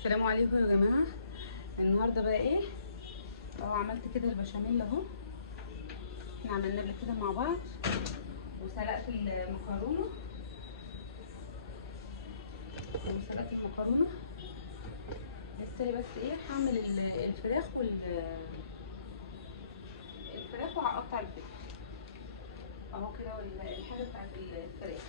السلام عليكم يا جماعه. النهارده بقى ايه اهو، عملت كده البشاميل اهو. احنا عملناه قبل كده مع بعض، وسلقت المكرونه لسه بس ايه، هعمل الفراخ وهقطع الفراخ اهو كده، الحاجه بتاعت الفراخ.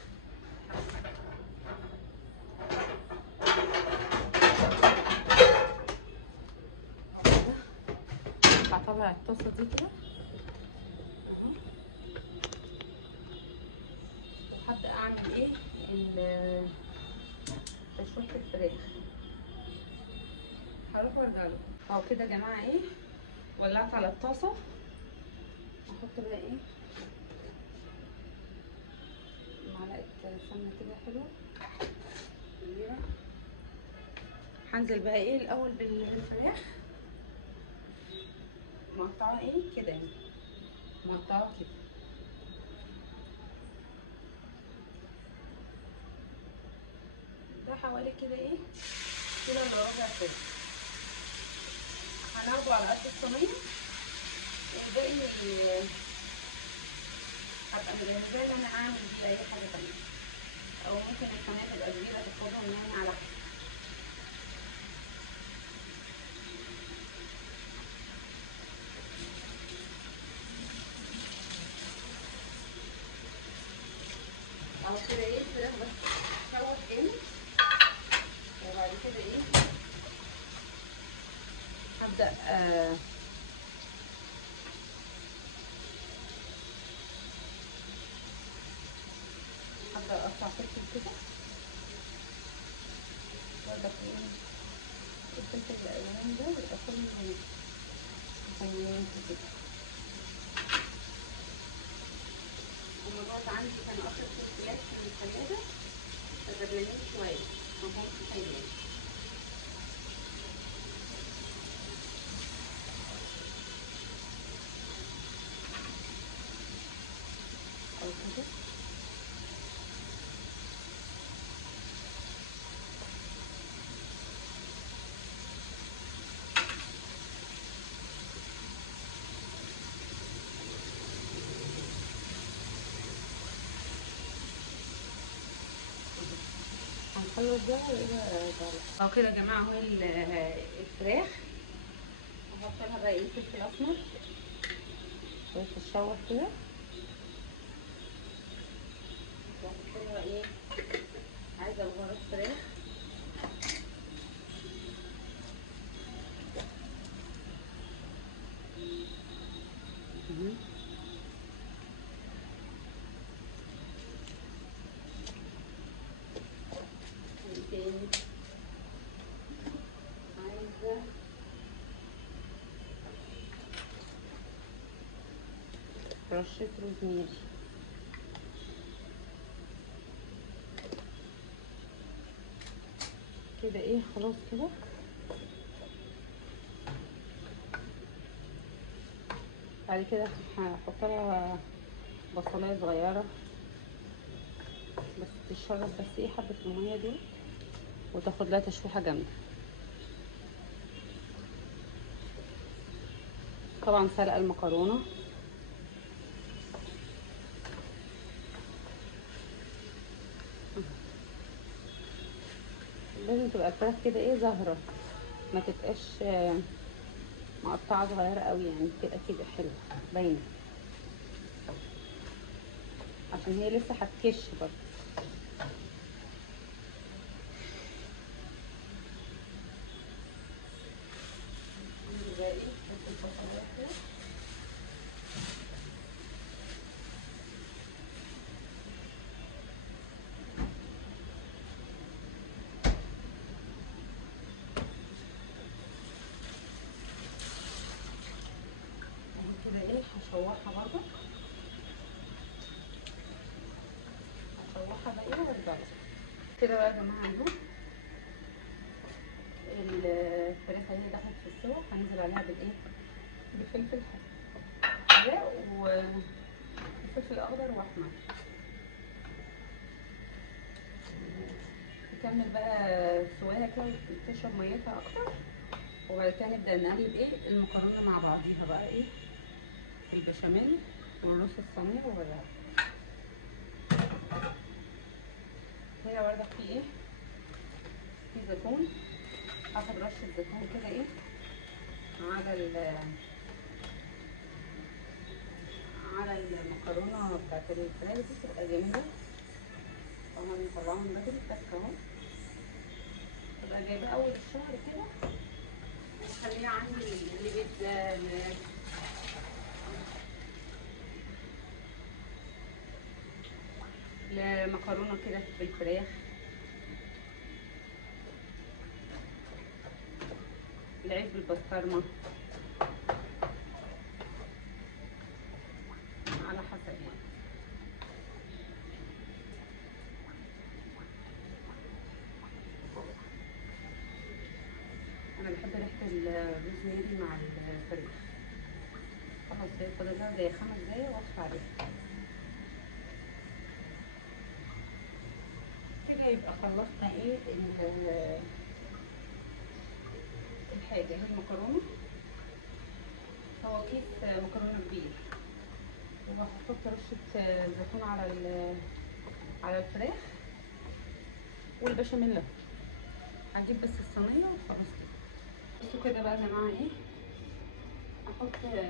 هطلع الطاسه دي كده اهو، هبدا اعمل ايه تشويح الفراخ. هروح وارجع لكم اهو كده يا جماعه. ايه، ولعت على الطاسه، احط بقى ايه معلقه سمنه كده حلوه كبيره. هنزل بقى ايه الاول بالفراخ، مقطعه ايه كده يعني، مقطعه كده. ده حوالي كده ايه كيلو الا ربع كده. هناخده على قد الصينيه، والباقي هبقى مجهزاه ان انا اعمل بيه اي حاجه تانيه، او ممكن الصينيه تبقى كبيره تاخدهم يعني على حسب. اهو كده ايه الفراخ بس تشوح جامد، وبعد كده ايه هبدا اقطع فلفل كده، برضك ايه الفلفل الالوان ده بيبقى كله مكونات كده. الموضوع عندي كان قطر فلفلات من الثلاجه، فزبلانين شويه ما كانش سايبين. او كده هنخلص ده ويبقى طالع. اهو كده يا جماعه اهو الفراخ. هحط لها بقى ايه فلفل اسمر وتتشوح كده، واحط لها ايه عايزه بهارات فراخ. تاني عايزه رشه روزميري كده. ايه خلاص كده. بعد كده هحط لها بصلايه صغيره بس تشرب بس ايه حبه الميه دول، وتاخد لها تشويحه جامده. طبعا سلقه المكرونه لازم تبقى الفراخ كده ايه زهره، ما تبقاش مقطعه صغيره قوي يعني، تبقى كده حلوه باينه، عشان هي لسه هتكش برضه. كده ايه هشوحها برضه، هشوحها بقى ايه وارجع كده بقى يا جماعه. اهو الفراخ اللي دخلت في السوا، هنزل عليها بالايه بفلفل حراق وفلفل اخضر واحمر. تكمل بقى سواها كده وتشرب ميتها اكتر، وبعد كده نبدا نقلب ايه المكرونه مع بعضيها بقى ايه البشاميل ونرص الصينيه وغيرها. هنا برضه في ايه في زيتون، هاخد رشه زيتون كده ايه على المكرونه بتاعت الفراخ دي، تبقى جميله. هما بنطلعوها من بدري تك اهو، تبقى جايبه اول الشهر كده وخليها عندي لبيتزا لمكرونه كده بالفراخ، العيش بالبسطرمه، على حسب يعني. انا بحب ريحه الروزماري مع الفراخ. خلاص هي فاضل لها زي 5 دقايق واطفي عليها كده، يبقى خلصنا ايه الحاجه. هي المكرونه، هو كيس مكرونه كبير، وهحط رشه زيتون على الفراخ والبشاميل. هجيب بس الصينيه وخلاص كده. بصوا كده بقى يا جماعه ايه، احط حته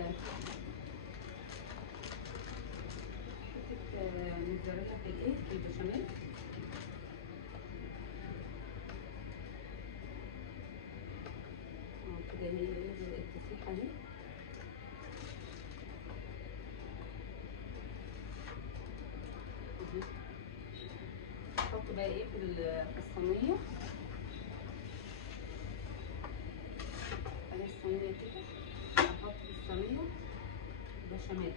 موتزاريلا في الايه في البشاميل. كده هي بدات تسيح اهي. احط بقى ايه في الصينيه اهي، الصينيه كده احط في الصينيه بشاميل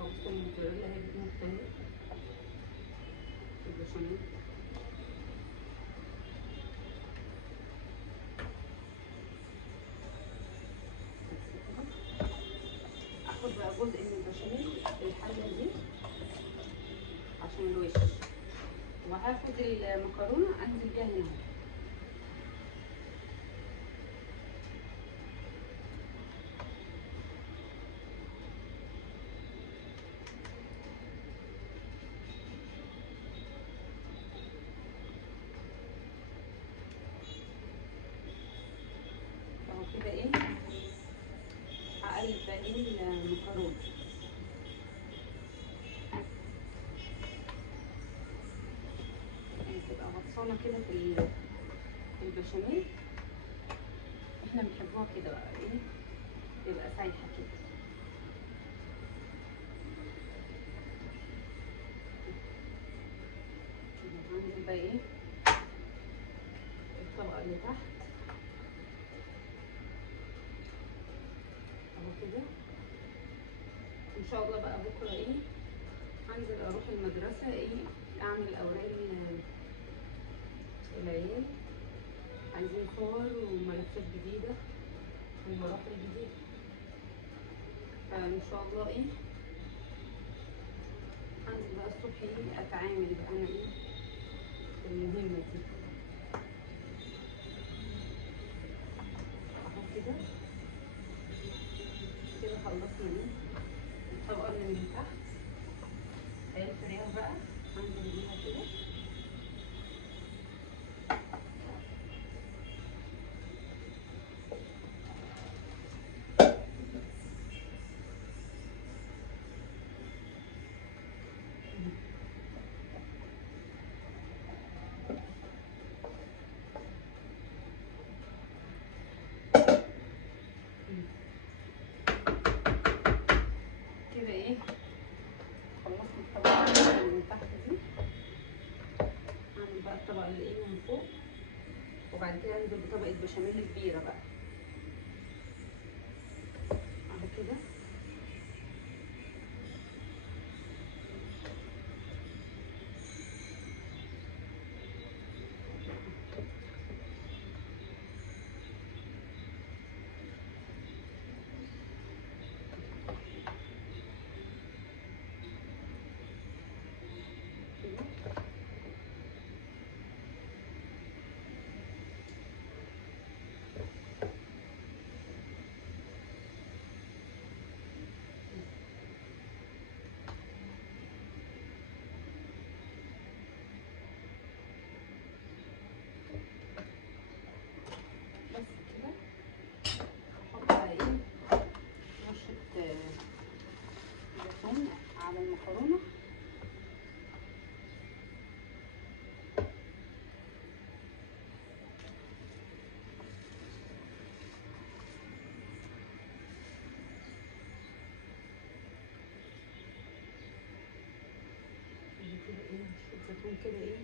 او الموتزاريلا هي بتموت تاني في البشاميل. اخد بقى جزء من البشاميل في الحله دي عشان الوش، وهاخد المكرونه انزل بيها هنا. اهو كده ايه، هقلب بقى ايه المكرونه يعني تبقى غطسانه كده في البشاميل. احنا بنحبوها كده بقى ايه، تبقى سايحه كده. هنزل بقى ايه الطبقه اللي تحت اهو كده. ان شاء الله بقى بكره ايه هنزل اروح المدرسه ايه اعمل اوراق العيال، عايزين صور وملفات جديده ومراحل جديده، فان شاء الله ايه هنزل بقى الصبح ايه اتعامل بقى انا ايه في المهمه دي اهو كده. كده خلصنا ايه الطبقه اللي من تحت، هي الفراخ بقى هنزل بيها كده. كده ايه خلصنا الطبقه اللي من تحت دي، هعمل بقى الطبقه اللي ايه من فوق، وبعد كده انزل بطبقه بشاميل كبيره بقى على كده. كده ايه الزيتون كده ايه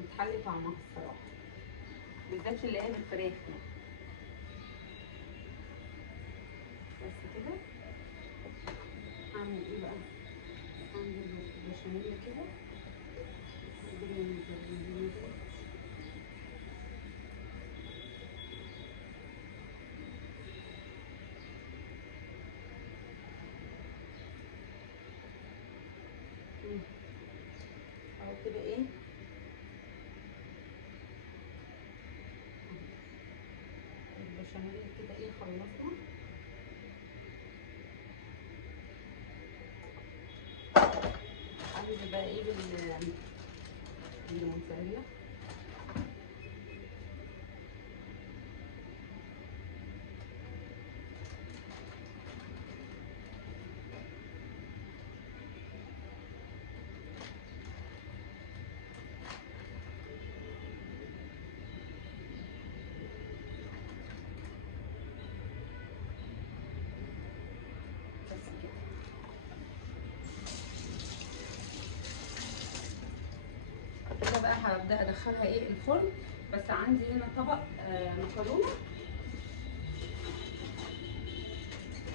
بتحلي طعمها الصراحه، بالذات اللي هي بالفراخ يعني. بس كده هعمل ايه بقى؟ هعمل البشاميل كده اهو كده ايه البشاميل كده ايه خلصنا. عايزه بقى ايه بالموتزاريلا. كده بقى هبدا ادخلها ايه الفرن. بس عندي هنا طبق مكرونه،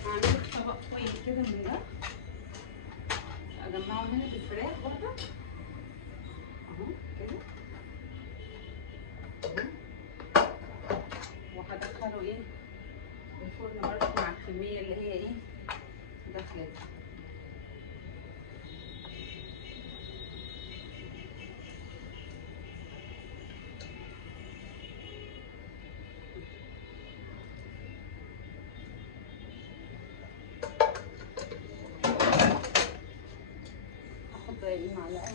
هعمل طبق كويس كده من ده اجمعه هنا بالفراخ برضه اهو كده اهو، وهدخله ايه الفرن برضه مع الكميه اللي هي ايه داخله دي. هاخد معلقه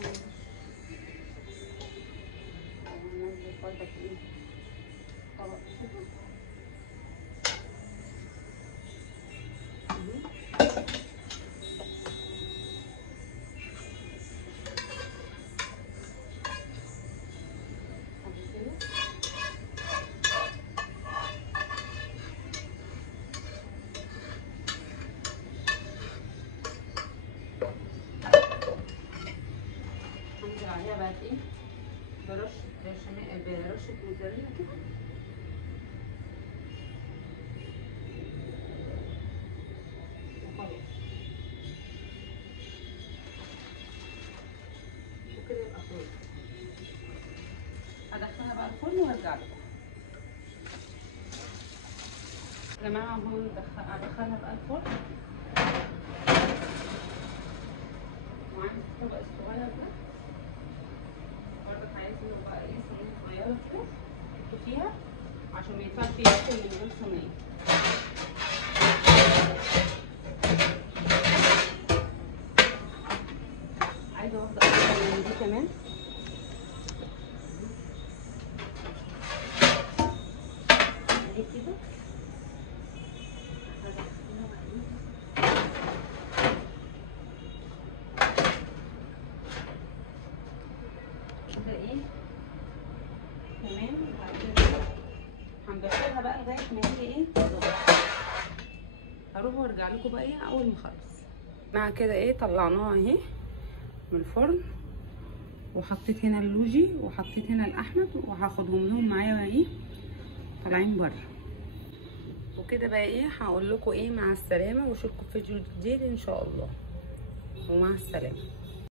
وننزل برضه ايه طبق كده عليها بقى ايه برشه موتزاريلا كده وخلاص، وكده يبقى كويس. هدخلها بقى الفرن وارجع لكم يا جماعه. هو هدخلها بقى الفرن وعندي الطبق الصغير ده برضه عايزينه بقى ايه صينيه صغيره كده احط فيها عشان ما ينفعش ياكل من غير صينيه. عايزه واحده اكتر من دي كمان. اهي كده كده ايه تمام. هنبشرها بقى لغايه ما هي ايه هروح وارجع لكم بقى ايه اول ما اخلص. مع كده ايه طلعناها اهي من الفرن، وحطيت هنا اللوجي وحطيت هنا الاحمد، وهاخدهم لهم معايا بقى ايه طالعين بره. وكده بقى ايه هقول لكم ايه مع السلامه، واشوفكم في فيديو جديد ان شاء الله، ومع السلامه.